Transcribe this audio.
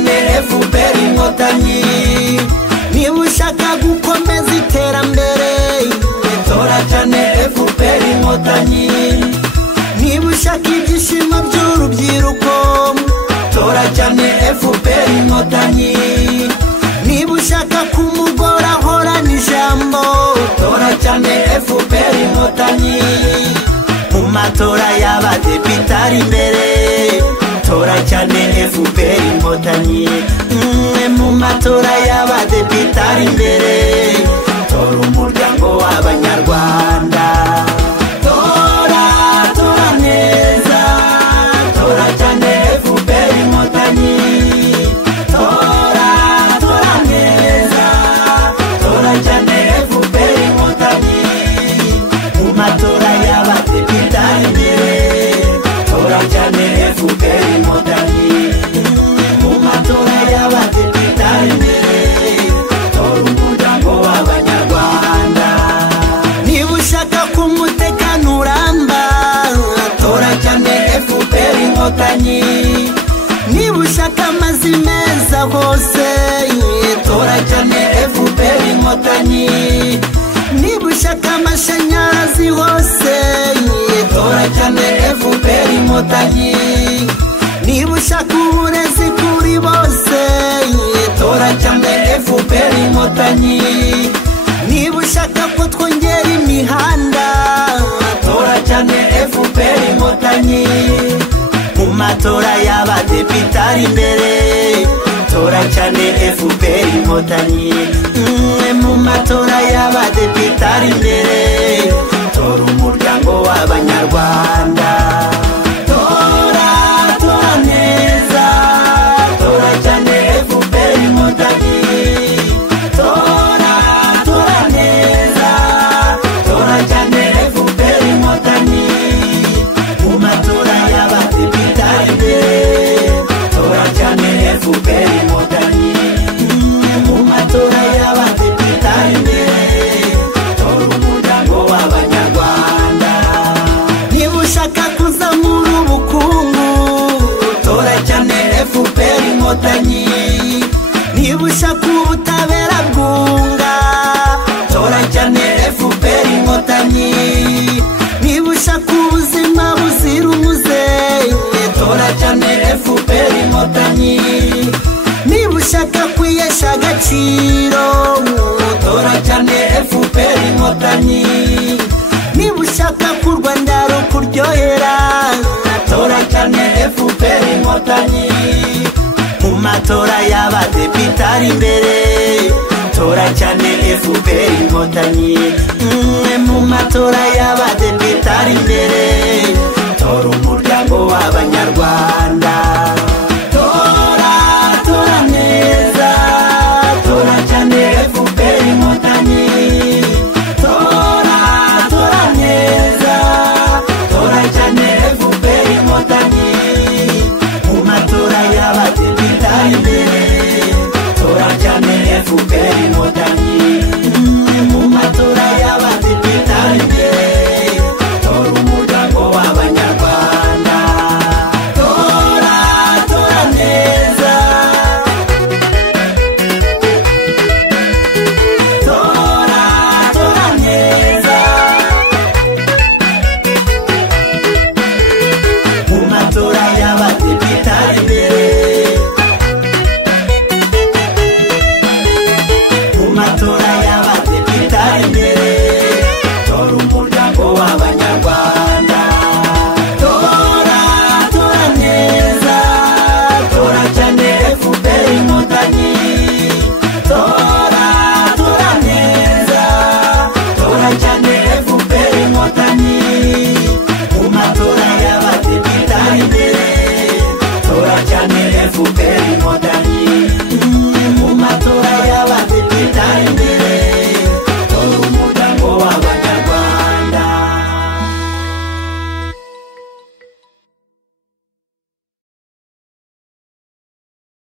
cyane FPR Inkotanyi. Niba ushaka gukomeza iterambere tora cyane FPR Inkotanyi. Niba ushaka ibyishimo by'urubyiruko tora cyane FPR Inkotanyi. Niba ushaka kumugora ahorana ijambo tora cyane FPR Inkotanyi. Mu matora y'abadepite ari imbere tora cyane FPR Inkotanyi. Mu matora y'abadepite ari imbere tora umuryango w'Abanyarwanda. Tora neza tora cyane FPR Inkotanyi. Tora neza tora cyane FPR Inkotanyi. Mu matora y'abadepite ari imbere tora cyane FPR Inkotanyi. Mu matora y'abadepite ari imbere tora umuryango w'Abanyarwanda. Niba ushaka kumutekano uramba tora cyane FPR Inkotanyi. Niba ushaka amazi meza hose tora cyane FPR Inkotanyi. Niba ushaka amashanyarazi hose tora cyane FPR Inkotanyi. Niba ushaka uburezi kuri bose tora cyane FPR Inkotanyi. Niba ushaka ko twongera imihanda tora cyane FPR Inkotanyi. Mu matora y'abadepite ari imbere tora cyane FPR Inkotanyi. Mu matora y'abadepite ari imbere tora umuryango w'Abanyarwanda. Tora neza tora cyane FPR Inkotanyi. Tora neza tora cyane FPR Inkotanyi. Mu matora y'abadepite ari imbere tora cyane FPR Inkotanyi. Mu matora y'abadepite ari imbere tora umuryango w'Abanyarwanda. Niba ushaka kuzamura ubukungu tora cyane FPR Inkotanyi. Niba ushaka ubutabera bwunga tora cyane FPR Inkotanyi. Niba ushaka ubuzima buzira umuze tora cyane FPR Inkotanyi. Niba ushaka kwihesha agaciro tora cyane FPR Inkotanyi. Niba ushaka ko u Rwanda rukuryohera tora cyane FPR Inkotanyi. Mu matora y'abadepite ari imbere tora cyane FPR Inkotanyi. Mu matora y'abadepite ari imbere tora umuryango w'Abanyarwanda.